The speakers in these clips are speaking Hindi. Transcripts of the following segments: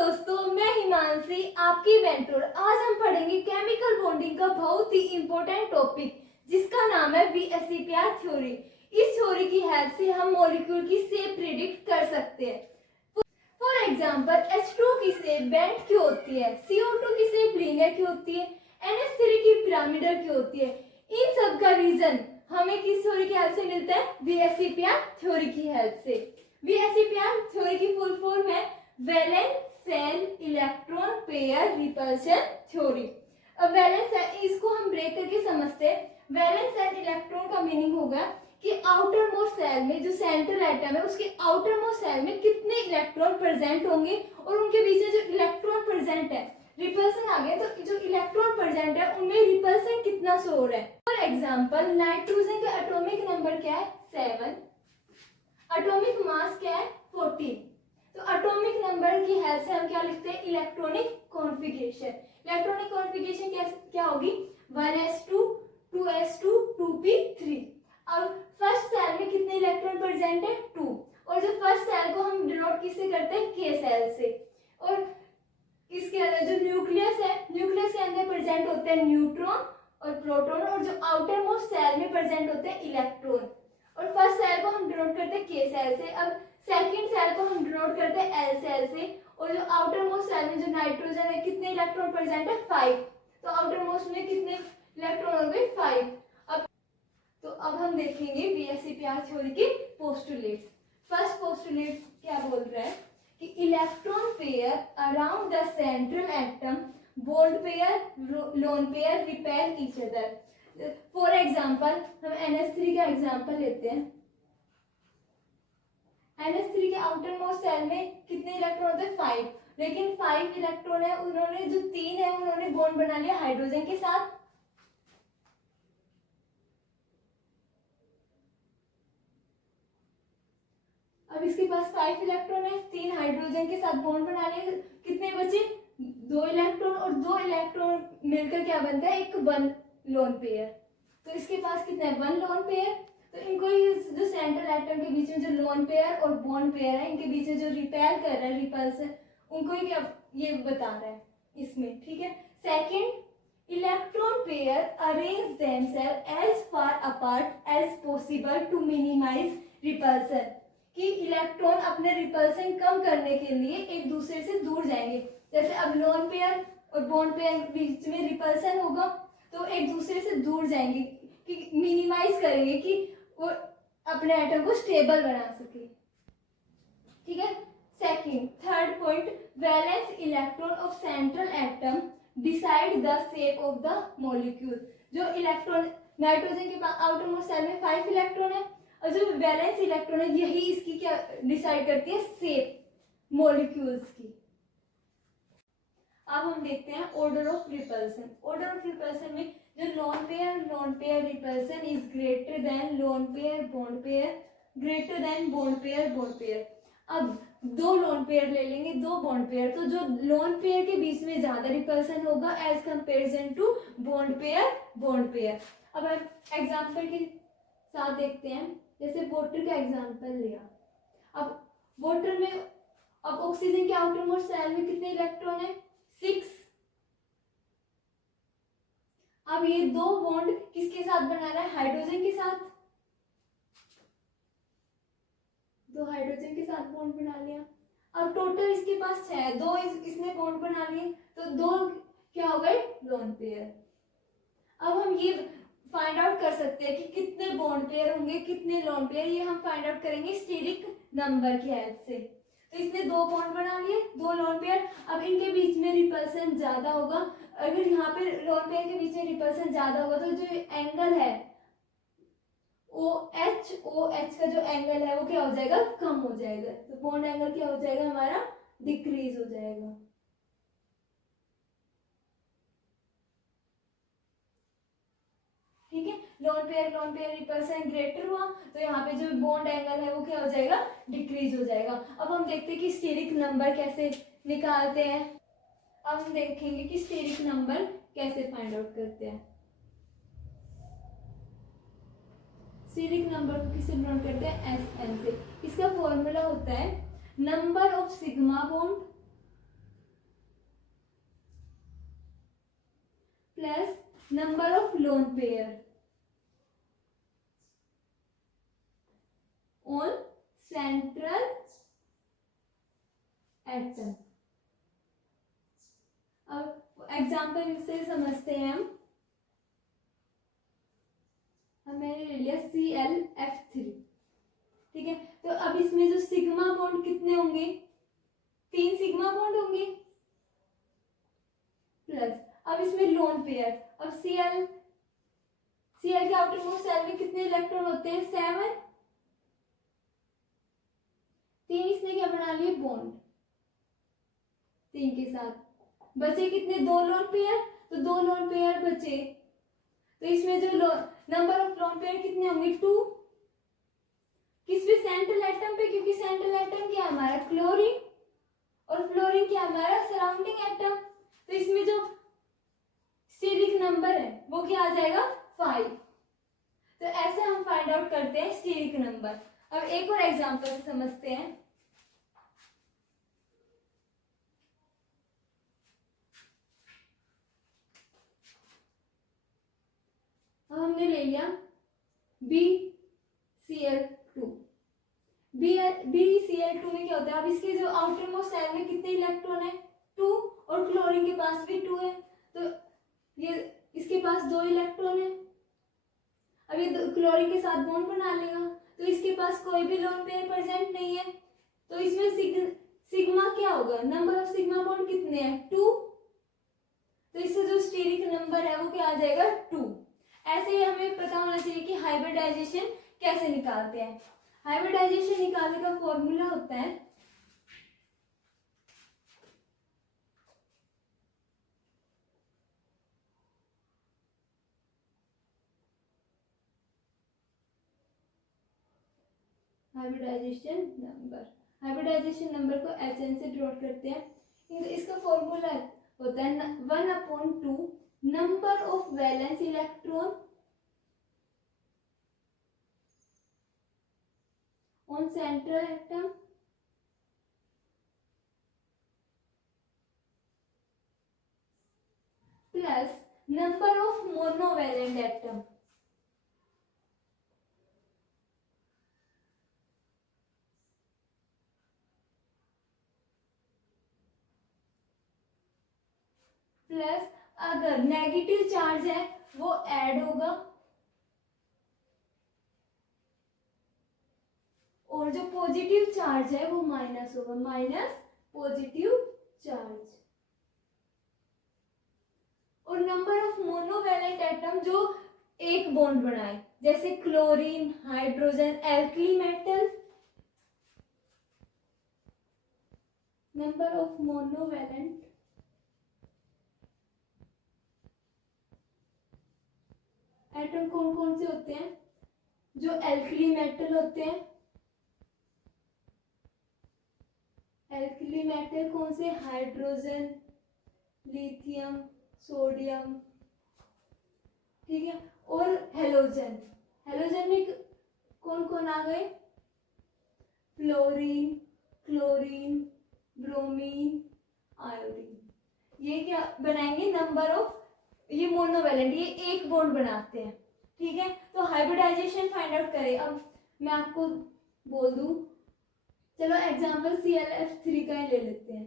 दोस्तों, मैं हिमांशी आपकी मेंटोर। आज हम पढ़ेंगे केमिकल बॉन्डिंग का बहुत ही इम्पोर्टेंट टॉपिक जिसका नाम है VSEPR थ्योरी। इस थ्योरी की हेल्प से हम मॉलिक्यूल की शेप प्रिडिक्ट कर सकते हैं। फॉर एग्जांपल H2 की शेप बेंट क्यों होती है, CO2 की शेप लीनियर क्यों होती है, NH3 की पिरामिडल क्यों होती है। इन सब का रीजन हमें किस थ्योरी की हेल्प से मिलता है, VSEPR थ्योरी की हेल्प से। VSEPR थ्योरी की फुल फॉर्म है valence shell electron pair repulsion theory. अब वैलेंस सेल, इसको हम ब्रेक करके समझते हैं। वैलेंस सेल इलेक्ट्रॉन का मीनिंग होगा कि आउटर मोस्ट सेल में जो सेंट्रल एटम है उसके आउटर मोस्ट सेल में कितने इलेक्ट्रॉन प्रेजेंट होंगे और उनके बीच में जो इलेक्ट्रॉन प्रेजेंट है, रिपल्सन आ गया तो जो इलेक्ट्रॉन प्रेजेंट है उनमें रिपल्सन कितना शो हो रहा है। फॉर एग्जांपल नाइट्रोजन का एटॉमिक नंबर क्या है, 7। एटॉमिक मास क्या है, 14। तो एटॉमिक नंबर की हेल्प से हम क्या लिखते हैं, इलेक्ट्रॉनिक कॉन्फ़िगरेशन। इलेक्ट्रॉनिक कॉन्फ़िगरेशन क्या होगी, 1s2 2s2 2p3। अब फर्स्ट सेल में कितने इलेक्ट्रॉन प्रेजेंट है, 2। और जो फर्स्ट सेल को हम डिनोट किससे करते हैं, k सेल से। और इसके अंदर जो न्यूक्लियस है, न्यूक्लियस के अंदर प्रेजेंट होते हैं न्यूट्रॉन और प्रोटॉन, और जो आउटर मोस्ट सेल में प्रेजेंट होते हैं इलेक्ट्रॉन। और फर्स्ट सेल को हम डिनोट करते हैं k सेल से। अब सेकंड सेल को हम डिनोट करते हैं L सेल से। और जो आउटर मोस्ट सेल में जो नाइट्रोजन है, कितने इलेक्ट्रॉन प्रेजेंट है, 5। तो आउटर मोस्ट में कितने इलेक्ट्रॉन हो गए, 5। अब हम देखेंगे VSEPR थ्योरी के पोस्टुलेट्स। फर्स्ट पोस्टुलेट क्या बोल रहा है कि electron pair around the central atom bond pair lone pair repel each other. For example हम NH3 का एग्जांपल लेते हैं। NH3 के आउटर मोस्ट सेल में कितने इलेक्ट्रॉन होते हैं, 5। लेकिन 5 इलेक्ट्रॉन है, उन्होंने जो 3 है उन्होंने बॉन्ड बना लिया हाइड्रोजन के साथ। अब इसके पास 5 इलेक्ट्रॉन है, 3 हाइड्रोजन के साथ बॉन्ड बना लिए, कितने बचे, 2 इलेक्ट्रॉन। और 2 इलेक्ट्रॉन मिलकर क्या बनता है, एक 1 लोन पेयर। तो इसके पास कितना है, 1 लोन पेयर। तो इनको जो सेंट्रल एटम के बीच में जो लोन पेयर और बॉन्ड पेयर है, इनके बीच में जो रिपेल कर रहा है, रिपल्सन, उनको ही क्या ये बता रहा है इसमें, ठीक है। Second, electron pair arrange themselves as far apart as possible to minimize repulsion, कि इलेक्ट्रॉन अपने रिपल्सन कम करने के लिए एक दूसरे से दूर जाएंगे। जैसे अब लोन पेयर और बॉन्ड पेयर बीच में रिपल्सन होगा तो एक दूसरे से दूर जाएंगे, कि मिनिमाइज करेंगे कि वो अपने एटम को स्टेबल बना सके, ठीक है। Second, third point, valence electron of central atom decide the shape of the molecule. जो इलेक्ट्रॉन नाइट्रोजन के पास आउटर मोस्ट सेल में 5 इलेक्ट्रॉन है, और जो वैलेंस इलेक्ट्रॉन है यही इसकी क्या डिसाइड करती है, शेप मॉलिक्यूल्स की। अब हम देखते हैं order of repulsion. Order of repulsion में जो lone pair repulsion is greater than lone pair bond pair greater than bond pair. अब 2 लोन पेयर ले लेंगे, 2 बॉन्ड पेयर, तो जो लोन पेयर के बीच में ज्यादा रिपल्सन होगा as comparison to bond pair. अब हम एग्जाम्पल के साथ देखते हैं, जैसे वाटर का एग्जाम्पल लिया। अब वाटर में अब ऑक्सीजन के आउटर मोस्ट सेल में कितने इलेक्ट्रॉन है, 6। अब ये 2 बॉन्ड किसके साथ बना रहा है, हाइड्रोजन के साथ। 2 हाइड्रोजन के साथ बॉन्ड बना लिया। अब टोटल इसके पास 6 है, 2 इसने बॉन्ड बना लिए, तो 2 क्या हो गए, लोन पेयर। अब हम ये फाइंड आउट कर सकते हैं कि कितने बॉन्ड पेयर होंगे, कितने लोन पेयर, ये हम फाइंड आउट करेंगे स्टेरिक नंबर की हेल्प से। तो इसने 2 बॉन्ड बना लिए, 2 लोन पेयर। अब इनके बीच में रिपल्सन ज्यादा होगा। अगर यहाँ पे लोन पेयर के बीच में रिपल्सन ज्यादा होगा तो जो एंगल है OH का जो एंगल है वो क्या हो जाएगा, कम हो जाएगा। तो बॉन्ड एंगल क्या हो जाएगा हमारा, डिक्रीज हो जाएगा। ठीक है, लोन पेयर रिपल्सन ग्रेटर हुआ तो यहाँ पे जो बॉन्ड एंगल है वो क्या हो जाएगा, डिक्रीज हो जाएगा। अब हम देखते हैं कि स्टेरिक नंबर कैसे निकालते हैं। अब हम देखेंगे कि स्टेरिक नंबर कैसे फाइंड आउट करते हैं। स्टेरिक नंबर को किससे डिनोट करते हैं, SN से। इसका फॉर्मूला होता है number of sigma bond plus number of lone pair on central atom. अब एग्जाम्पल से समझते हैं हमने ले लिया ClF3, ठीक है। तो अब इसमें जो सिग्मा बॉन्ड कितने होंगे, 3 सिग्मा बॉन्ड होंगे, प्लस अब इसमें लोन पेयर, अब Cl के आउटर मोस्ट शेल में कितने इलेक्ट्रॉन होते हैं, 7, 3 इसने क्या बना लिए, बॉन्ड 3 के साथ। बचे कितने, 2 लोन पेयर, तो 2 लोन पेयर बचे, तो इसमें जो नंबर ऑफ लोन पेयर कितने होंगे, 2। किस पे, सेंट्रल एटम पे, क्योंकि सेंट्रल एटम क्या है हमारा, क्लोरीन, और फ्लोरीन क्या है हमारा, सराउंडिंग एटम। तो इसमें जो स्टीरिक नंबर है वो क्या आ जाएगा, 5। तो ऐसे हम फाइंड आउट करते हैं स्टीरिक नंबर। अब एक और एग्जांपल से समझते हैं। अब हमने ले लिया BCl2। BCl2 में क्या होता है, अब इसके जो आउटर मोस्ट शेल में कितने इलेक्ट्रॉन है, 2, और क्लोरीन के पास भी 2 है, तो ये इसके पास 2 इलेक्ट्रॉन है। अब ये क्लोरीन के साथ बॉन्ड बना लेगा, तो इसके पास कोई भी लोन पेयर प्रेजेंट नहीं है, तो इसमें सिग्मा क्या होगा, नंबर ऑफ सिग्मा बॉन्ड कितने हैं, 2, तो इससे जो स्टीरिक नंबर है वो क्या आ जाएगा, 2। ऐसे ही हमें पता होना चाहिए कि हाइब्रिडाइजेशन कैसे निकालते हैं। हाइब्रिडाइजेशन निकालने का फॉर्मूला होता है हाइब्रिडाइजेशन नंबर को HN से डिनोट करते हैं। इसका फॉर्मूला होता है 1/2 number of valence electron on central atom plus number of monovalent atom. Plus अगर नेगेटिव चार्ज है वो ऐड होगा, और जो पॉजिटिव चार्ज है वो माइनस होगा, माइनस पॉजिटिव चार्ज। और नंबर ऑफ मोनोवैलेंट एटम जो एक बॉन्ड बनाए, जैसे chlorine, hydrogen, alkali metal, number of monovalent atom कौन कौन से होते हैं, जो एल्कली मेटल होते हैं। एल्कली मेटल कौन से, हाइड्रोजन, लिथियम, सोडियम, ठीक है। और हेलोजन, हेलोजन में कौन कौन आ गए, फ्लोरीन, क्लोरीन, ब्रोमीन, आयोडीन। ये क्या बनाएंगे, नंबर ऑफ, ये मोनोवैलेंट, ये एक बॉन्ड बनाते हैं, ठीक है। तो हाइब्रिडाइजेशन फाइंड आउट करें। अब मैं आपको बोल दूं, चलो एग्जांपल ClF3 का ही ले लेते हैं।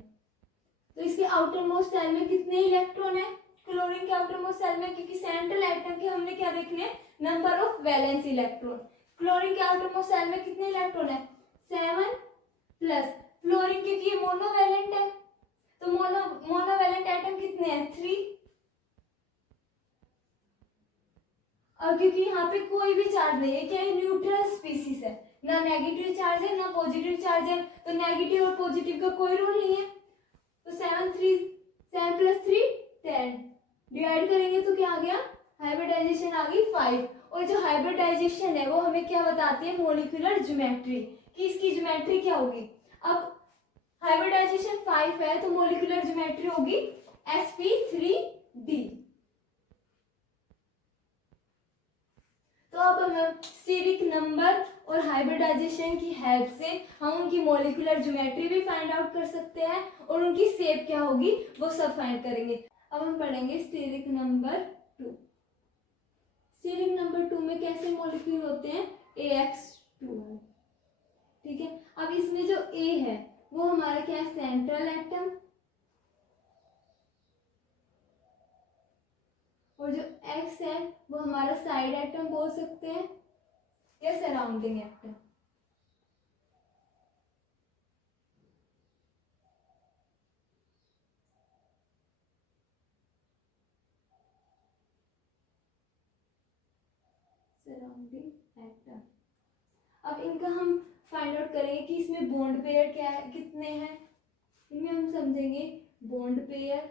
तो इसके आउटर मोस्ट शेल में कितने इलेक्ट्रॉन है, क्लोरीन के आउटर मोस्ट शेल में, क्योंकि सेंट्रल एटम के हमने क्या देखने, number of valence electron. Chlorine के आउटर मोस्ट शेल में कितने इलेक्ट्रॉन है, 7, प्लस फ्लोरीन क्योंकि ये मोनोवैलेंट है, तो मोनोवैलेंट एटम कितने हैं, 3। और क्योंकि यहाँ पे कोई भी चार्ज नहीं है, क्या ये न्यूट्रल स्पीसीज है, ना नेगेटिव चार्ज है ना पॉजिटिव चार्ज है, तो नेगेटिव और पॉजिटिव का कोई रोल नहीं है। तो 7 + 3 10 डिवाइड करेंगे तो क्या आ गया, हाइब्रिडाइजेशन आ गई 5। और जो हाइब्रिडाइजेशन है वो हमें क्या बताती है, मॉलिक्यूलर ज्योमेट्री, कि इसकी ज्योमेट्री क्या होगी। अब हाइब्रिडाइजेशन 5 है तो मॉलिक्यूलर ज्योमेट्री होगी sp3d। तो अब हम स्टीरिक नंबर और हाइब्रिडाइजेशन की हेल्प से हम उनकी मॉलिक्यूलर ज्योमेट्री भी फाइंड आउट कर सकते हैं, और उनकी शेप क्या होगी वो सब फाइंड करेंगे। अब हम पढ़ेंगे स्टीरिक नंबर 2। स्टीरिक नंबर 2 में कैसे मॉलिक्यूल होते हैं, AX2। ठीक है, अब इसमें जो A है वो हमारा क्या है, सेंट्रल एटम, और जो X है वो हमारा साइड एटम बोल सकते हैं या सराउंडिंग एटम। Surrounding atom. अब इनका हम फाइंड आउट करेंगे कि इसमें बॉन्ड पेयर क्या है, कितने हैं। इनमें हम समझेंगे बॉन्ड पेयर,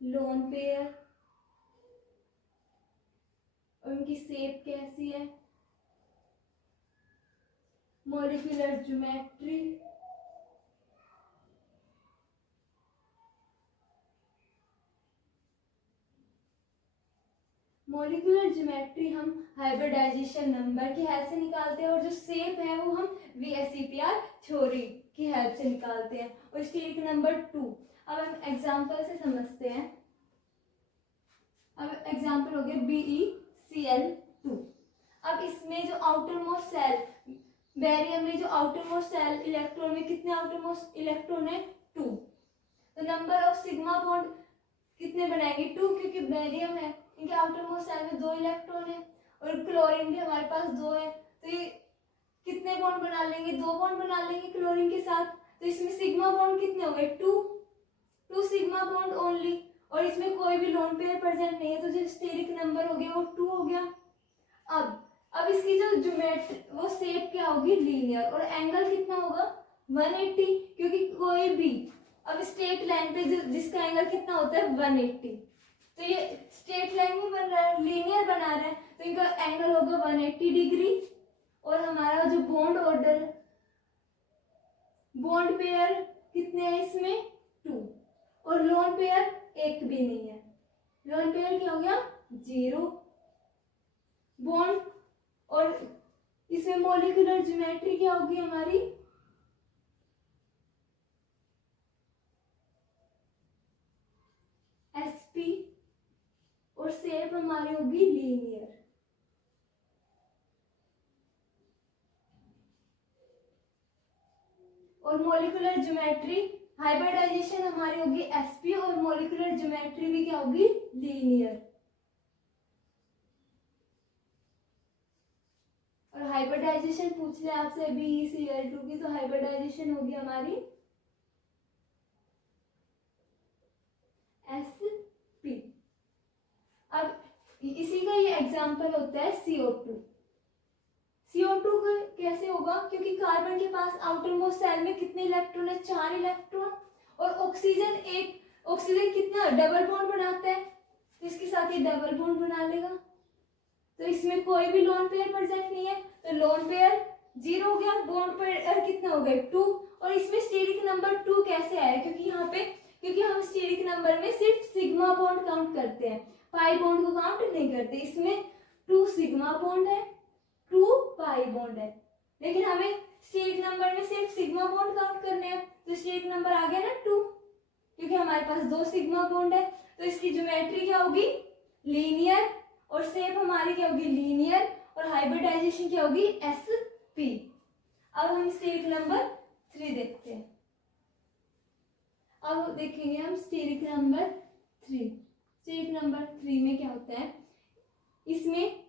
लोन पेयर, और उनकी शेप कैसी है, मॉलिक्यूलर ज्योमेट्री, मॉलिक्यूलर ज्योमेट्री हम हाइब्रिडाइजेशन नंबर की हेल्प से निकालते हैं, और जो शेप है वो हम VSEPR थ्योरी की हेल्प से निकालते हैं। और स्टीरिक नंबर 2 अब हम एग्जांपल से समझते हैं। अब एग्जांपल हो गया BeCl2। अब इसमें जो आउटर मोस्ट सेल, बैरियम में जो आउटर मोस्ट सेल इलेक्ट्रॉन में कितने आउटर मोस्ट इलेक्ट्रॉन है, 2। तो नंबर ऑफ सिग्मा बॉन्ड कितने बनाएंगे, 2, क्योंकि बैरियम है, इनके आउटर मोस्ट सेल में 2 इलेक्ट्रॉन है, और क्लोरीन भी हमारे पास 2 है, तो ये कितने बॉन्ड बना लेंगे, 2 बॉन्ड बना लेंगे क्लोरीन के साथ। तो इसमें सिग्मा बॉन्ड कितने हो गए, 2 सिग्मा बॉन्ड ओनली, और इसमें कोई भी लोन पेयर प्रेजेंट नहीं है, तो जो स्टीरिक नंबर हो गया वो 2 हो गया। अब इसकी जो ज्योमेट्री वो शेप क्या होगी, लीनियर, और एंगल कितना होगा, 180, क्योंकि कोई भी अब स्ट्रेट लाइन पे जिसका एंगल कितना होता है, 180। तो ये स्ट्रेट लाइन में बन रहा है, लीनियर बना रहा है, तो इनका एंगल होगा 180 डिग्री। और हमारा जो बॉन्ड ऑर्डर, बॉन्ड पेयर कितने हैं इसमें, 2, और लोन पेयर एक भी नहीं है, लोन पेयर क्या हो गया, 0 बॉन्ड। और इसमें मॉलिक्यूलर ज्योमेट्री क्या होगी हमारी, SP, और शेप हमारी होगी लीनियर। और मॉलिक्यूलर ज्योमेट्री हाइब्रिडाइजेशन हमारी होगी SP, और मॉलिक्यूलर ज्योमेट्री भी क्या होगी, लीनियर। और हाइब्रिडाइजेशन पूछ ले आपसे BeCl2 की, तो हाइब्रिडाइजेशन होगी हमारी SP। अब इसी का ये एग्जांपल होता है CO2। CO2 कैसे होगा, क्योंकि कार्बन के पास आउटर मोस्ट सेल में कितने इलेक्ट्रॉन है, 4 इलेक्ट्रॉन, और ऑक्सीजन कितना डबल बॉन्ड बनाता है, तो इसके साथ ये डबल बॉन्ड बना लेगा, तो इसमें कोई भी लोन पेयर प्रेजेंट नहीं है, तो लोन पेयर 0 हो गया, बॉन्ड पेयर कितना हो गया, 2। और इसमें स्टीरिक नंबर 2 कैसे आया, क्योंकि हम स्टीरिक नंबर में सिर्फ सिग्मा बॉन्ड काउंट करते हैं, पाई बॉन्ड को काउंट नहीं करते। इसमें 2 सिग्मा बॉन्ड है, 2 पाई बॉन्ड है, लेकिन हमें स्टीरिक नंबर में सिर्फ सिग्मा बॉन्ड काउंट करने हैं, तो स्टीरिक नंबर आ गया ना 2, क्योंकि हमारे पास 2 सिग्मा बॉन्ड है। तो इसकी ज्योमेट्री क्या होगी, लीनियर, और शेप हमारी क्या होगी, लीनियर, और हाइब्रिडाइजेशन क्या होगी, SP। अब हम स्टीरिक नंबर 3 देखते हैं। अब देखेंगे हम स्टीरिक नंबर 3। स्टीरिक नंबर 3 में क्या होता है, इसमें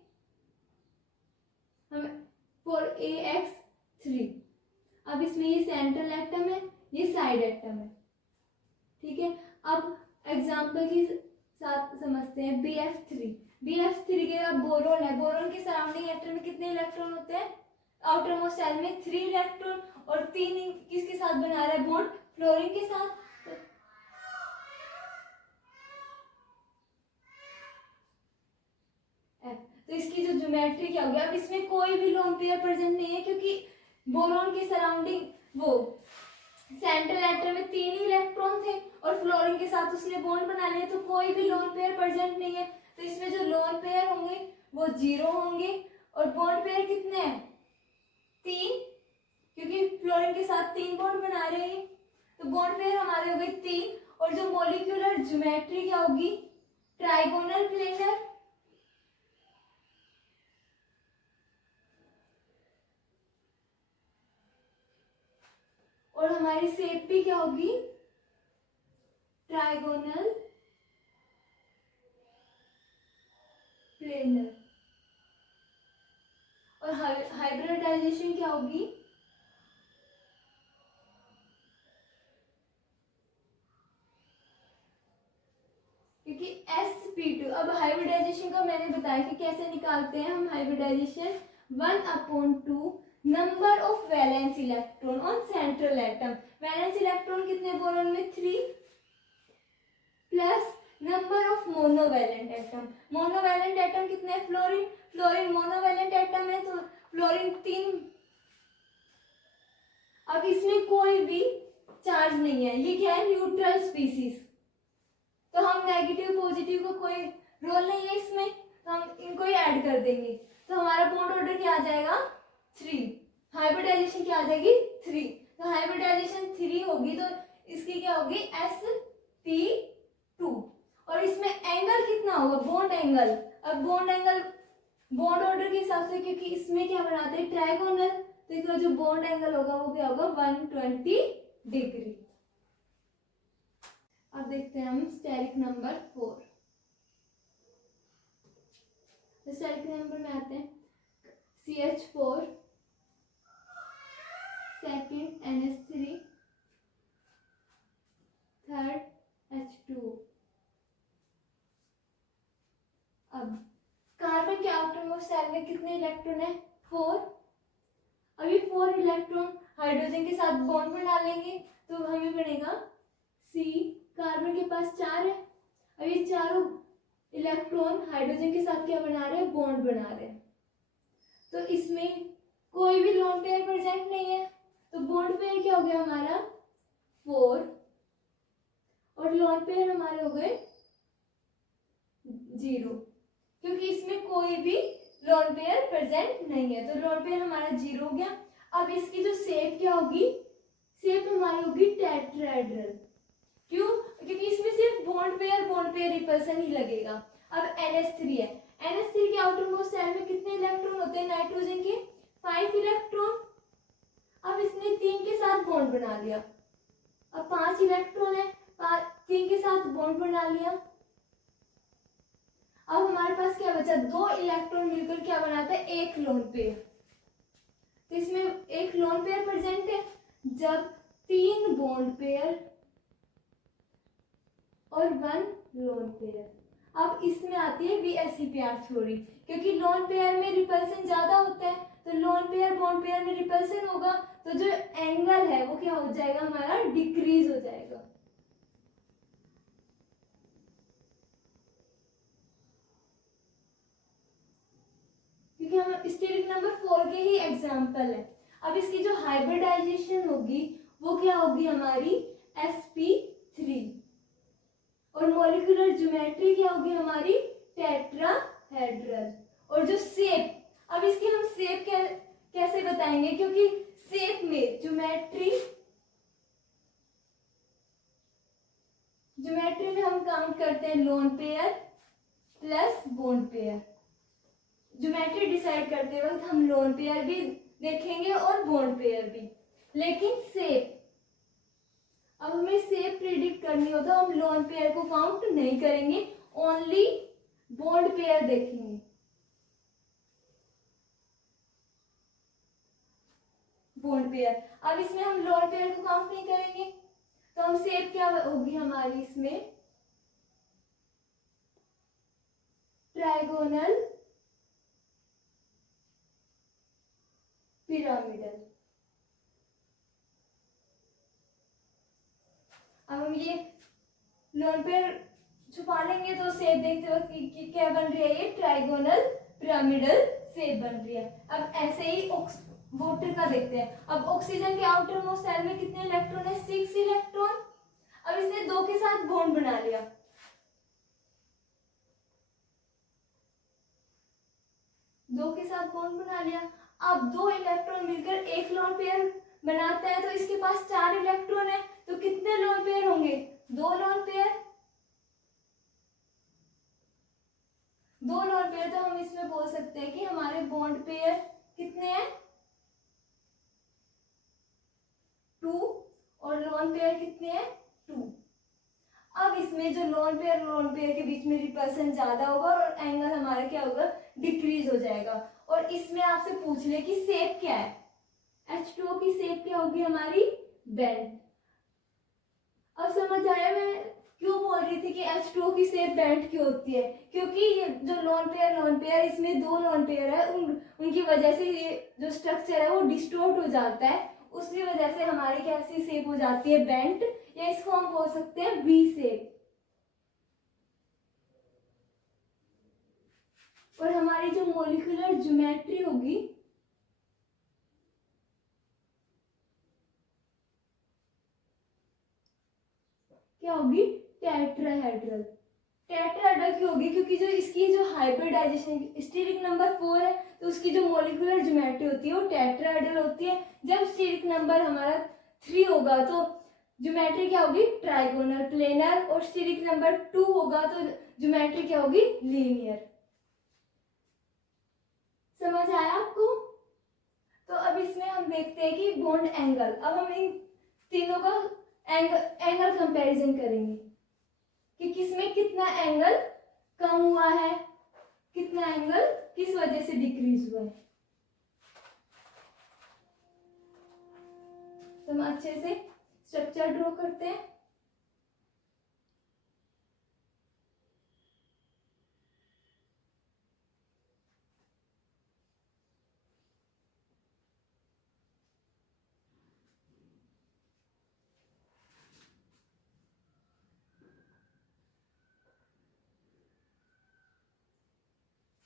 हम फॉर AX3, अब इसमें ये सेंट्रल एटम है, ये साइड एटम है, ठीक है। अब एग्जांपल के साथ समझते हैं BF3 के अब बोरोन है, बोरोन के सराउंडिंग एटम में कितने इलेक्ट्रॉन होते हैं, आउटर मोस्ट सेल में 3 इलेक्ट्रॉन, और 3 किसके साथ बना रहा है बॉन्ड, फ्लोरीन के साथ। तो इसकी जो ज्योमेट्री क्या होगी, अब इसमें कोई भी लोन पेयर प्रेजेंट नहीं है, क्योंकि बोरोन के सराउंडिंग वो सेंट्रल एटम में 3 ही इलेक्ट्रॉन थे, और फ्लोरीन के साथ उसने बॉन्ड बना लिया, तो कोई भी लोन पेयर प्रेजेंट नहीं है। तो इसमें जो लोन पेयर होंगे वो 0 होंगे, और बॉन्ड पेयर कितने हैं, 3, क्योंकि फ्लोरीन के साथ 3 बॉन्ड बना रहे हैं। तो बॉन्ड पेयर हमारे हो गए 3, और जो मॉलिक्यूलर ज्योमेट्री क्या होगी, ट्राइगोनल प्लेनर, और हमारी शेप भी क्या होगी, ट्राइगोनल प्लेनर, और हाइब्रिडाइजेशन क्या होगी, क्योंकि sp2। अब हाइब्रिडाइजेशन का मैंने बताया कि कैसे निकालते हैं हम hybridization, 1/2 number of valence electron on central atom. Valence electron कितने बोरॉन में, 3, plus number of monovalent atom. Monovalent atom कितने, फ्लोरीन, फ्लोरीन मोनोवैलेंट एटम है तो फ्लोरीन 3। अब इसमें कोई भी चार्ज नहीं है, ये क्या है, न्यूट्रल स्पीसीज, तो हम नेगेटिव पॉजिटिव को कोई रोल नहीं है इसमें, तो हम इनको ही ऐड कर देंगे, तो हमारा बॉन्ड ऑर्डर क्या आ जाएगा, 3। हाइब्रिडाइजेशन क्या आ जाएगी, 3। तो हाइब्रिडाइजेशन 3 होगी तो इसकी क्या होगी, sp2। और इसमें एंगल कितना होगा, बॉन्ड एंगल। अब बॉन्ड एंगल बॉन्ड ऑर्डर के हिसाब से, क्योंकि इसमें क्या बनाते हैं, ट्राइगोनल, तो इसका जो बॉन्ड एंगल होगा वो क्या होगा, 120 डिग्री। अब देखते हैं हम स्टेरिक नंबर 4। स्टेरिक नंबर में आते हैं CH4, second NH3, third H2। अब कार्बन के आउटर मोस्ट शेल में कितने इलेक्ट्रॉन है, 4। अभी 4 इलेक्ट्रॉन हाइड्रोजन के साथ बॉन्ड बना लेंगे तो हमें बनेगा C। कार्बन के पास 4 है, अब ये चारों इलेक्ट्रॉन हाइड्रोजन के साथ क्या बना रहे हैं, बॉन्ड बना रहे हैं, तो इसमें कोई भी लोन पेयर प्रेजेंट नहीं है, तो बॉन्ड पेयर क्या हो गया हमारा, 4, और लोन पेयर हमारे हो गए 0, क्योंकि इसमें कोई भी लोन पेयर प्रेजेंट नहीं है, तो लोन पेयर हमारा 0 हो गया। अब इसकी जो शेप क्या होगी, शेप हमारी होगी टेट्राहेड्रल। क्यों, क्योंकि इसमें सिर्फ बॉन्ड पेयर रिपल्सन ही लगेगा। अब NH3 है, NH3 के आउटर मोस्ट शेल में कितने इलेक्ट्रॉन होते हैं नाइट्रोजन के, 5 इलेक्ट्रॉन। अब इसने 3 के साथ बॉन्ड बना लिया, अब 5 इलेक्ट्रॉन है, 3 के साथ बॉन्ड बना लिया। अब हमारे पास क्या बचा, 2 इलेक्ट्रॉन मिलकर क्या बनाता है, एक लोन पेयर। तो इसमें एक लोन पेयर प्रेजेंट है जब 3 बॉन्ड पेयर और 1 लोन पेयर। अब इसमें आती है VSEPR थ्योरी, क्योंकि लोन पेयर में रिपल्सन ज्यादा होता है, तो लोन पेयर बॉन्ड पेयर में रिपल्सन होगा, तो जो एंगल है वो क्या हो जाएगा हमारा, डिक्रीज हो जाएगा। क्योंकि हम स्टेरिक नंबर 4 के ही एग्जाम्पल है। अब इसकी जो हाइब्रिडाइजेशन होगी वो क्या होगी हमारी, sp3, और मॉलिक्यूलर ज्योमेट्री क्या होगी हमारी, टेट्राहेड्रल। और जो शेप, अब इसकी हम शेप कैसे बताएंगे, क्योंकि शेप में ज्योमेट्री में हम काउंट करते हैं lone pair plus bond pair. Geometry decide करते वक्त हम लोन पेयर भी देखेंगे और बॉन्ड पेयर भी, लेकिन शेप, अब हमें शेप प्रिडिक्ट करनी हो तो हम लोन पेयर को काउंट नहीं करेंगे, ओनली बॉन्ड पेयर देखेंगे। बॉन्ड पेयर, अब इसमें हम लोन पेयर को काउंट नहीं करेंगे, तो हम शेप क्या होगी हमारी इसमें, ट्राइगोनल पिरामिडल। अब हम ये लोन पेयर छुपा लेंगे तो शेप देखते वक्त क्या बन रही है, ये ट्राइगोनल पिरामिडल शेप बन रही है। अब ऐसे ही वाटर का देखते हैं। अब ऑक्सीजन के आउटर मोस्ट शेल में कितने इलेक्ट्रॉन है, 6 इलेक्ट्रॉन। अब इसने 2 के साथ बॉन्ड बना लिया, 2 के साथ बॉन्ड बना लिया। अब 2 इलेक्ट्रॉन मिलकर एक लोन पेयर बनाता है, तो इसके पास 4 इलेक्ट्रॉन है, तो कितने और लोन पेयर कितने हैं 2। अब इसमें जो लोन पेयर के बीच में रिपल्सन ज्यादा होगा और एंगल हमारा क्या होगा डिक्रीज हो जाएगा। और इसमें आपसे पूछ ले कि शेप क्या है, H2O की शेप क्या होगी हमारी बेंट। अब समझ आया मैं क्यों बोल रही थी कि H2O की शेप बेंट क्यों होती है, क्योंकि ये जो लोन पेयर इसमें 2 लोन पेयर है, उनकी वजह से ये जो स्ट्रक्चर है वो डिस्टोर्ट हो जाता है, उसकी वजह से हमारी कैसी शेप हो जाती है बेंट, या इसको हम बोल सकते हैं वी शेप। और हमारी जो मॉलिक्यूलर ज्योमेट्री होगी क्या होगी टेट्राहेड्रल। टेट्राहेड्रल क्यों होगी, क्योंकि जो इसकी जो हाइब्रिडाइजेशन स्टीरिक नंबर 4 है तो उसकी जो मॉलिक्यूलर ज्योमेट्री होती है वो टेट्राहेड्रल होती है। जब स्टीरिक नंबर हमारा 3 होगा तो ज्योमेट्री क्या होगी ट्राइगोनल प्लेनर, और स्टीरिक नंबर 2 होगा तो ज्योमेट्री क्या होगी लीनियर। समझ आया आपको? तो अब इसमें हम देखते हैं कि बॉन्ड एंगल, अब हम इन तीनों का एंगल कंपैरिजन करेंगे कि किसमें कितना एंगल कम हुआ है, कितना एंगल किस वजह से डिक्रीज हुआ है। तो हम अच्छे से स्ट्रक्चर ड्रॉ करते हैं।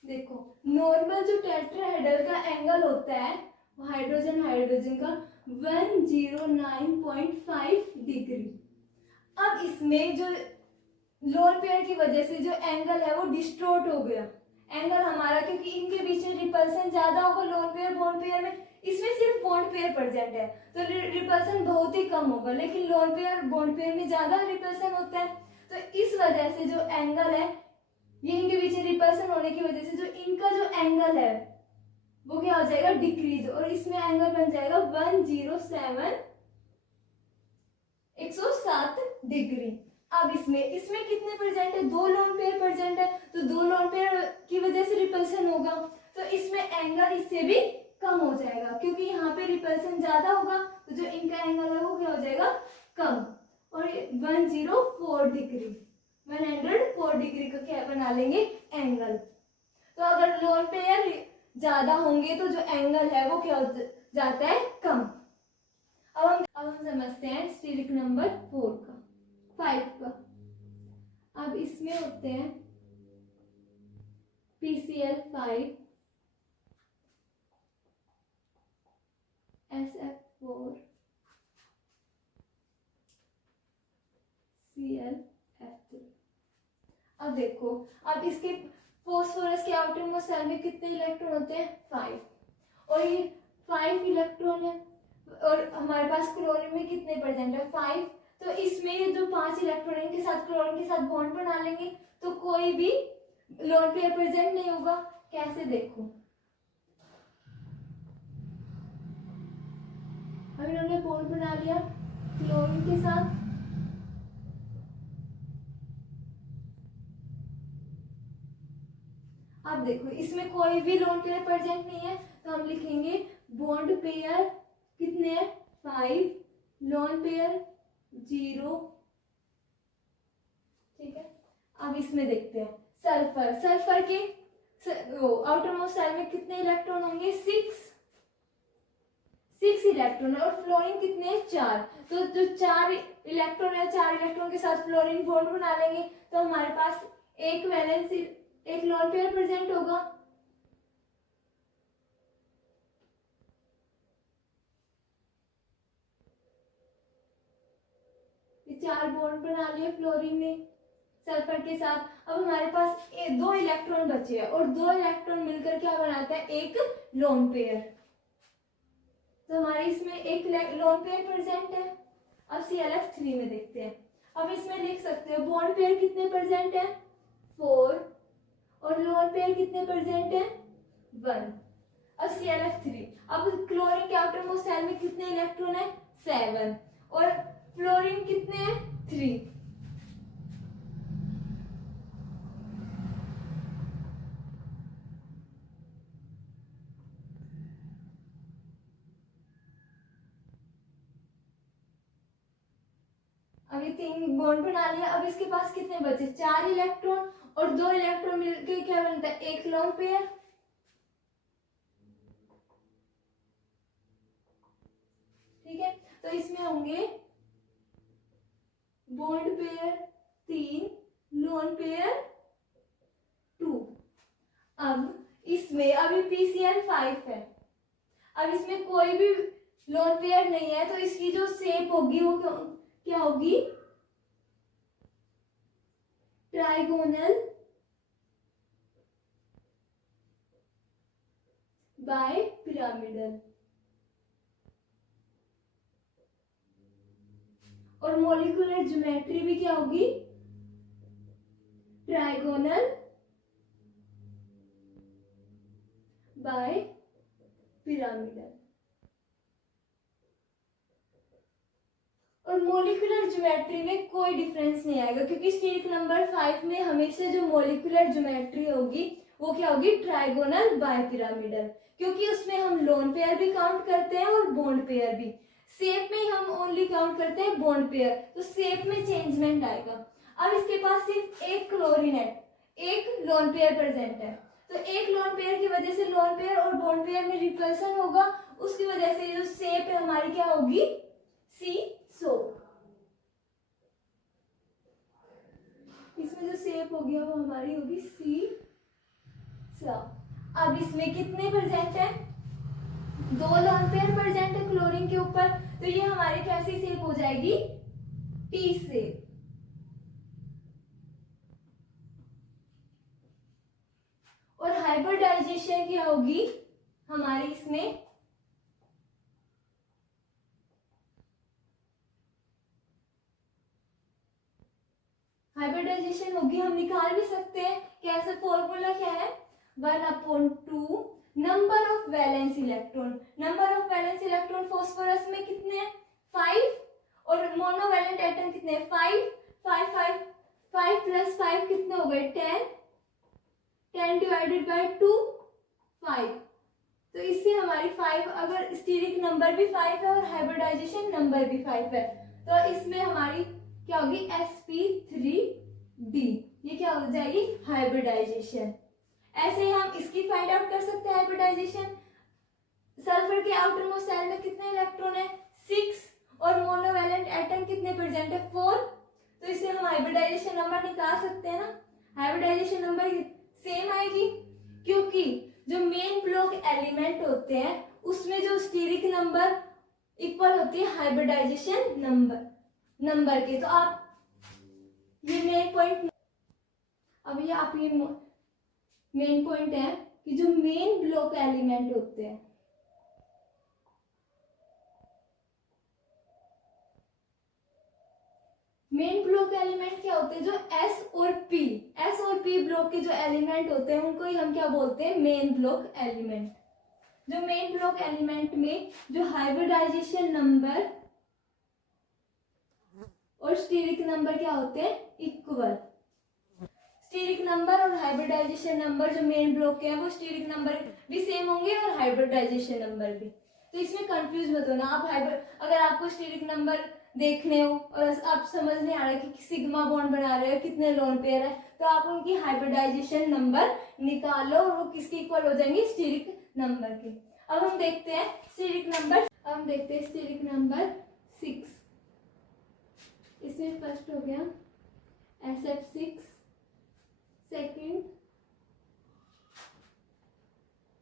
देखो नॉर्मल जो टेट्राहेड्रल का एंगल होता है वो हाइड्रोजन का 109.5 डिग्री। अब इसमें जो लोन पेयर की वजह से जो एंगल है वो डिस्टोर्ट हो गया एंगल हमारा, क्योंकि इनके बीच में रिपल्सन ज्यादा होगा लोन पेयर बॉन्ड पेयर में, इसमें सिर्फ बॉन्ड पेयर प्रेजेंट है तो रिपल्सन बहुत ही कम होगा, लेकिन लोन पेयर बॉन्ड पेयर में ज्यादा रिपल्सन होता है। तो इस वजह से जो एंगल है ये इनके बीच रिपल्सन होने की वजह से जो इनका जो एंगल है वो क्या हो जाएगा डिक्रीज, और इसमें एंगल बन जाएगा 107 डिग्री। अब इसमें कितने प्रेजेंट है 2 लोन पेयर प्रेजेंट है, तो 2 लोन पेयर की वजह से रिपल्सन होगा, तो इसमें एंगल इससे भी कम हो जाएगा, क्योंकि यहाँ पे रिपल्सन ज्यादा होगा तो जो इनका एंगल है वो क्या हो जाएगा कम, और 104 डिग्री 104 डिग्री का क्या बना लेंगे एंगल। तो अगर लोन पेयर ज्यादा होंगे तो जो एंगल है वो क्या हो जाता है कम। अब हम समझते हैं स्टीरिक नंबर 5 का। अब इसमें होते हैं PCl5 SF4 ClF3। अब देखो अब इसके फॉस्फोरस के आउटर मोस्ट शेल में कितने इलेक्ट्रॉन होते हैं 5, और ये 5 इलेक्ट्रॉन है, और हमारे पास क्लोरीन में कितने प्रेजेंट है 5, तो इसमें ये जो 5 इलेक्ट्रॉन इनके साथ क्लोरीन के साथ बॉन्ड बना लेंगे तो कोई भी लोन पेयर प्रेजेंट नहीं होगा। कैसे देखो अब इन्होंने बॉन्ड बना लिया क्लोरीन के साथ, अब देखो इसमें कोई भी लोन पेयर प्रेजेंट नहीं है तो हम लिखेंगे बॉन्ड पेयर कितने हैं 5, लोन पेयर 0। ठीक है, अब इसमें देखते हैं सल्फर के आउटर मोस्ट शेल में कितने इलेक्ट्रॉन होंगे 6 इलेक्ट्रॉन, और फ्लोरीन कितने हैं 4, तो जो 4 इलेक्ट्रॉन है 4 इलेक्ट्रॉन के साथ फ्लोरीन बॉन्ड बना लेंगे तो हमारे पास एक वैलेंस एक लोन पेयर प्रेजेंट होगा। ये 4 बॉन्ड बना लिए फ्लोरीन ने सल्फर के साथ। अब हमारे पास 2 इलेक्ट्रॉन बचे हैं और 2 इलेक्ट्रॉन मिलकर क्या बनाता है एक लोन पेयर, तो हमारे इसमें एक लोन पेयर प्रेजेंट है। अब ClF3 में देखते हैं, अब इसमें लिख सकते हो बॉन्ड पेयर कितने प्रेजेंट है 4, और लोन पेयर कितने प्रेजेंट है 1। अब ClF3, अब क्लोरीन के आउटर मोस्ट शेल में कितने इलेक्ट्रॉन है 7, और अभी 3 बॉन्ड बना लिया। अब इसके पास कितने बचे, 4 इलेक्ट्रॉन, और 2 इलेक्ट्रॉन मिलकर क्या बनता है, एक लोन पेयर। ठीक है, तो इसमें होंगे बॉन्ड पेयर 3, लोन पेयर 2। अब इसमें अभी पीसीएल 5 है, अब इसमें कोई भी लोन पेयर नहीं है, तो इसकी जो शेप होगी वो क्या होगी, ट्राइगोनल बाय पिरामिडल। और मॉलिक्यूलर ज्योमेट्री भी क्या होगी, ट्राइगोनल बाय पिरामिडल। और मॉलिक्यूलर ज्योमेट्री में कोई डिफरेंस नहीं आएगा, क्योंकि स्टेट नंबर 5 में हमेशा जो मॉलिक्यूलर ज्योमेट्री होगी वो क्या होगी, ट्राइगोनल बाय पिरामिडल, क्योंकि उसमें हम लोन पेयर भी काउंट करते हैं और बॉन्ड पेयर भी। शेप में हम ओनली काउंट करते हैं बॉन्ड पेयर, तो शेप में चेंजमेंट आएगा। अब इसके पास सिर्फ एक क्लोरीन है, एक लोन पेयर प्रेजेंट है, तो एक लोन पेयर की वजह से लोन पेयर और बॉन्ड पेयर में रिपल्सन होगा, उसकी वजह से जो शेप है हमारी क्या होगी, सी सो। इसमें जो शेप होगी वो हमारी होगी सी सा। अब इसमें कितने प्रेजेंट है, 2 लोन पेयर प्रेजेंट है क्लोरीन के ऊपर, तो ये हमारी कैसी शेप हो जाएगी, टी शेप। और हाइब्रिडाइजेशन क्या होगी हमारी, इसमें हाइब्रिडाइजेशन होगी, हम निकाल भी सकते हैं कैसे, फॉर्मूला क्या है, 1/2 number of valence electron. Number of valence electron phosphorus में कितने हैं, 5, और मोनोवैलेंट एटम कितने हैं, 5 5 5 5 प्लस 5 कितने हो गए, 10 10 डिवाइडेड बाय 2 5। तो इससे हमारी 5, अगर स्टीरिक नंबर भी 5 है और हाइब्रिडाइजेशन नंबर भी 5 है, तो इसमें हमारी क्या होगी, sp3d, ये क्या हो जाएगी, हाइब्रिडाइजेशन। ऐसे ही हम इसकी फाइंड आउट कर सकते हैं हाइब्रिडाइजेशन। सल्फर के आउटर मोस्ट सेल में कितने इलेक्ट्रॉन है, 6, और मोनोवैलेंट एटम कितने प्रेजेंट है, 4, तो इससे हम हाइब्रिडाइजेशन नंबर निकाल सकते हैं ना। हाइब्रिडाइजेशन नंबर सेम आएगी, क्योंकि जो मेन ब्लॉक एलिमेंट होते हैं उसमें जो स्टीरिक नंबर इक्वल होती है हाइब्रिडाइजेशन नंबर के। तो आप ये मेन पॉइंट, अब ये आप ये मेन पॉइंट है कि जो मेन ब्लॉक एलिमेंट होते हैं, मेन ब्लॉक एलिमेंट क्या होते हैं, जो एस और पी ब्लॉक के जो एलिमेंट होते हैं उनको ही हम क्या बोलते हैं, मेन ब्लॉक एलिमेंट। जो मेन ब्लॉक एलिमेंट में जो हाइब्रिडाइजेशन नंबर और स्टीरिक नंबर क्या होते हैं, इक्वल। स्टीरिक नंबर और हाइब्रिडाइजेशन नंबर जो मेन ब्लॉक के हैं वो स्टीरिक नंबर भी सेम होंगे और हाइब्रिडाइजेशन नंबर भी। तो इसमें कंफ्यूज मत होना आप। अगर आपको स्टीरिक नंबर देखने हो और आप समझ नहीं आ रहा कि सिग्मा बॉन्ड बना रहे हो, कितने लोन पेयर है, तो आप उनकी हाइब्रिडाइजेशन नंबर निकाल लो और वो किसके इक्वल हो जाएंगे, स्टीरिक नंबर के। अब हम देखते हैं स्टीरिक नंबर, अब हम देखते हैं स्टीरिक नंबर 6। इसमें फर्स्ट हो गया SF6, second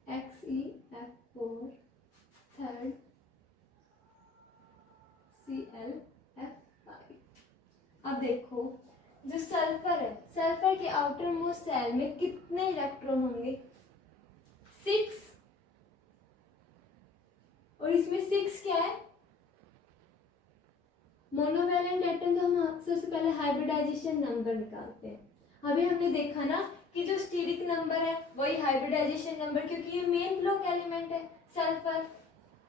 XeF4, third ClF5। अब देखो जो सल्फर है, सल्फर के आउटर मोस्ट सेल में कितने इलेक्ट्रॉन होंगे, 6, और इसमें 6 क्या है, मोनोवैलेंट एटम। तो हम सबसे पहले हाइब्रिडाइजेशन नंबर निकालते हैं। अभी हमने देखा ना कि जो स्टीरिक नंबर है वही हाइब्रिडाइजेशन नंबर, क्योंकि ये मेन ब्लॉक एलिमेंट है सल्फर,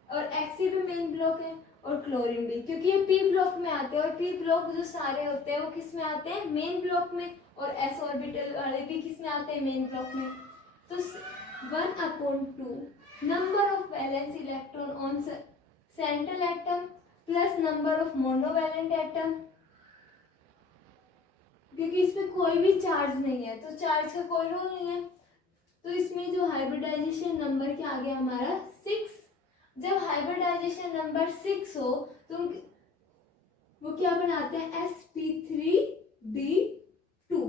और Xe भी मेन ब्लॉक है और क्लोरीन भी, क्योंकि ये पी ब्लॉक में आते हैं, और पी ब्लॉक जो सारे होते हैं वो किस में आते हैं, मेन ब्लॉक में, और s ऑर्बिटल वाले भी किस में आते हैं, मेन ब्लॉक में। तो 1/2 number of valence electron on central atom plus number of monovalent atom क्योंकि इसमें कोई भी चार्ज नहीं है, तो चार्ज का कोई रोल नहीं है। तो इसमें जो हाइब्रिडाइजेशन नंबर क्या आ गया हमारा 6। जब हाइब्रिडाइजेशन नंबर 6 हो तो वो क्या बनाते हैं sp3d2।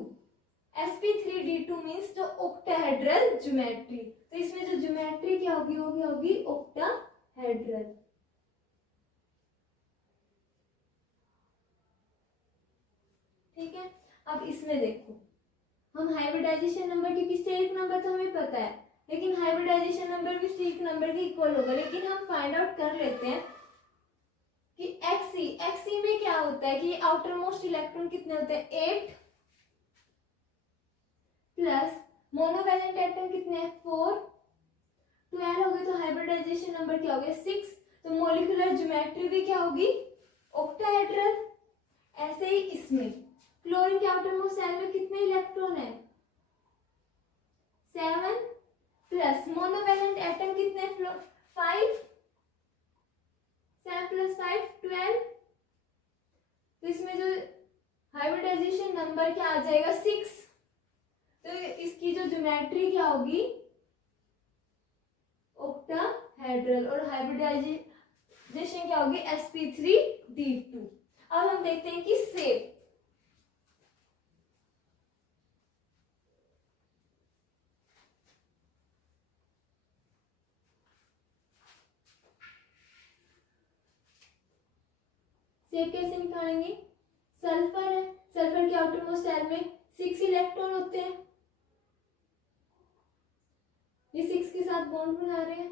sp3d2 मीन्स जो ऑक्टाहेड्रल ज्योमेट्री। तो इसमें जो ज्योमेट्री क्या होगी वो क्या होगी ऑक्टाहेड्रल। ठीक है, अब इसमें देखो हम हाइब्रिडाइजेशन नंबर, क्योंकि स्टेरिक नंबर तो हमें पता है, लेकिन हाइब्रिडाइजेशन नंबर भी स्टेरिक नंबर के इक्वल होगा। लेकिन हम फाइंड आउट कर लेते हैं कि एक्सी में क्या होता है कि आउटर मोस्ट इलेक्ट्रॉन कितने होते हैं 8 प्लस मोनोवैलेंट एटम कितने हैं 4, 12 हो गए, तो हाइब्रिडाइजेशन नंबर क्या हो गया 6। तो मॉलिक्यूलर ज्योमेट्री भी क्या होगी ऑक्टाहेड्रल। ऐसे ही इसमें क्लोरीन के आउटर मोस्ट शेल में कितने इलेक्ट्रॉन है 7 प्लस मोनोवैलेंट एटम कितने 5, 7 प्लस 5 12। तो इसमें जो हाइब्रिडाइजेशन नंबर क्या आ जाएगा 6। तो इसकी जो ज्योमेट्री क्या होगी ऑक्टाहेड्रल और हाइब्रिडाइजेशन क्या होगी sp3d2। अब हम देखते हैं कि शेप। शेप कैसे निकालेंगे, सल्फर है, सल्फर के आउटर मोस्ट शेल में 6 इलेक्ट्रॉन होते हैं, ये 6 के साथ बॉन्ड बना रहे हैं।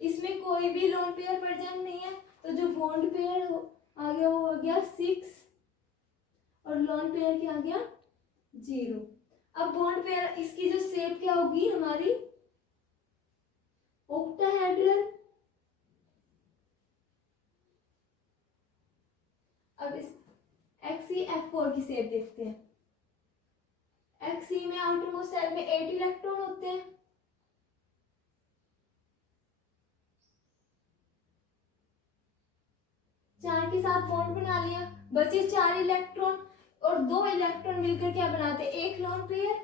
इसमें कोई भी लोन पेयर प्रेजेंट नहीं है, तो जो बॉन्ड पेयर आ गया वो आ गया 6 और लोन पेयर क्या आ गया 0। अब बॉन्ड पेयर इसकी जो शेप क्या होगी हमारी ऑक्टाहेड्रल। अब इस XeF4 की शेप देखते हैं। Xe में आउटर मोस्ट शेल में 8 इलेक्ट्रॉन होते हैं, चार के साथ बॉन्ड बना लिया, बचे 4 इलेक्ट्रॉन और 2 इलेक्ट्रॉन मिलकर क्या बनाते हैं एक लोन पेयर।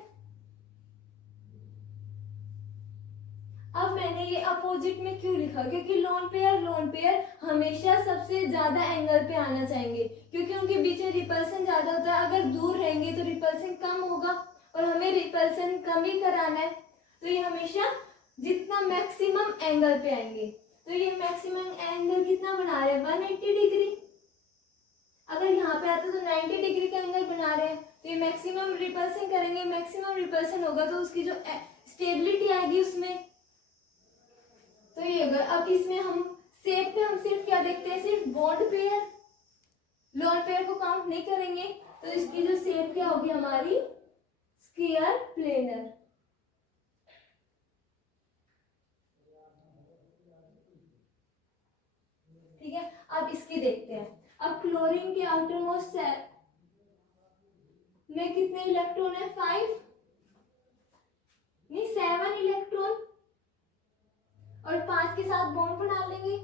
अब मैंने ये अपोजिट में क्यों लिखा, क्योंकि लोन पेयर हमेशा सबसे ज्यादा एंगल पे आना चाहेंगे, क्योंकि उनके बीच में रिपल्सन ज्यादा होता है। अगर दूर रहेंगे तो रिपल्सन कम होगा और हमें रिपल्सन कम ही कराना है, तो ये हमेशा जितना मैक्सिमम एंगल पे आएंगे। तो ये मैक्सिमम एंगल कितना बना रहे हैं 180 डिग्री। अगर यहाँ पे आता तो 90 डिग्री का एंगल बना रहे हैं, तो ये मैक्सिमम रिपल्सन करेंगे, मैक्सिमम रिपल्सन होगा तो उसकी जो स्टेबिलिटी आएगी उसमें, तो ये होगा। अब इसमें हम शेप पे हम सिर्फ क्या देखते हैं सिर्फ बॉन्ड पेयर, लोन पेयर को काउंट नहीं करेंगे। तो इसकी जो शेप क्या होगी हमारी स्क्वायर प्लेनर। ठीक है, अब इसकी देखते हैं। अब क्लोरीन के आउटर मोस्ट शेल में कितने इलेक्ट्रॉन है 5 नहीं 7 इलेक्ट्रॉन और 5 के साथ बॉन्ड बना लेंगे।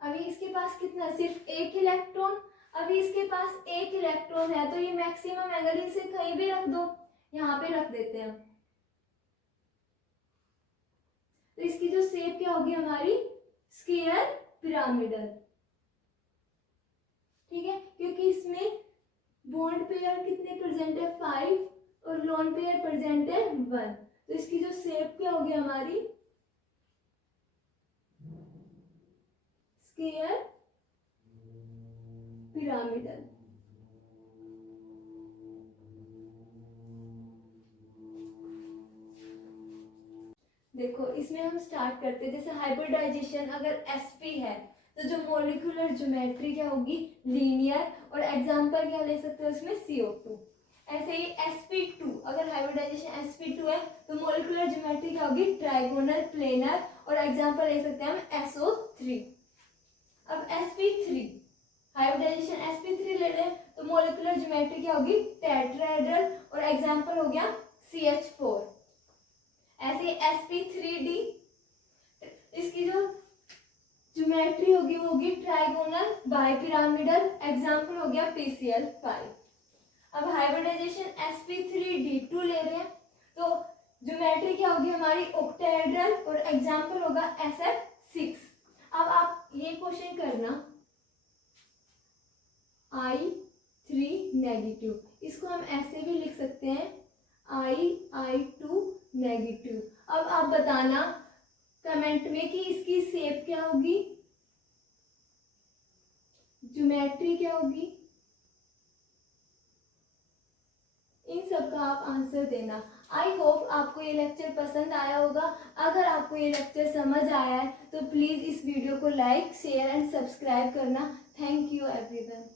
अभी इसके पास कितना सिर्फ 1 इलेक्ट्रॉन, अभी इसके पास 1 इलेक्ट्रॉन है, तो ये मैक्सिमम एंगल इसे कहीं भी रख दो, यहाँ पे रख देते हैं। तो इसकी जो शेप क्या होगी हमारी स्क्वायर पिरामिडल। ठीक है, क्योंकि इसमें बॉन्ड पेयर कितने प्रेजेंट है 5 और लोन पेयर प्रेजेंट है 1, तो इसकी जो शेप क्या होगी हमारी स्क्वायर पिरामिडल। देखो इसमें हम स्टार्ट करते हैं, जैसे हाइब्रिडाइजेशन अगर sp है तो जो मॉलिक्यूलर ज्योमेट्री क्या होगी लीनियर, और एग्जांपल क्या ले सकते हो इसमें CO2। ऐसे ही sp2, अगर हाइब्रिडाइजेशन sp2 है तो मोलिकुलर ज्योमेट्री क्या होगी, ट्राइगोनल, प्लेनर, और एग्जांपल ले सकते हैं हम SO3। अब sp3, हाइब्रिडाइजेशन sp3 ले लें तो मोलिकुलर ज्योमेट्री क्या होगी, टेट्राहेड्रल, और एग्जांपल हो गया CH4। ऐसे sp3d, इसकी जो ज्योमेट्री होगी वो होगी ट्राइगोनल, बाइपिरामिडल, एग्जांपल हो गया PCl5। अब हाइब्रिडाइजेशन sp3d2 ले रहे हैं तो ज्योमेट्री क्या होगी हमारी, ऑक्टाहेड्रल, और एग्जांपल होगा SF6। अब आप ये क्वेश्चन करना, I3 नेगेटिव, इसको हम ऐसे भी लिख सकते हैं I2 नेगेटिव। अब आप बताना कमेंट में कि इसकी शेप क्या होगी, ज्योमेट्री क्या होगी, इन सब का आप आंसर देना। आई होप आपको ये लेक्चर पसंद आया होगा। अगर आपको ये लेक्चर समझ आया है तो प्लीज़ इस वीडियो को लाइक, शेयर एंड सब्सक्राइब करना। Thank you everyone.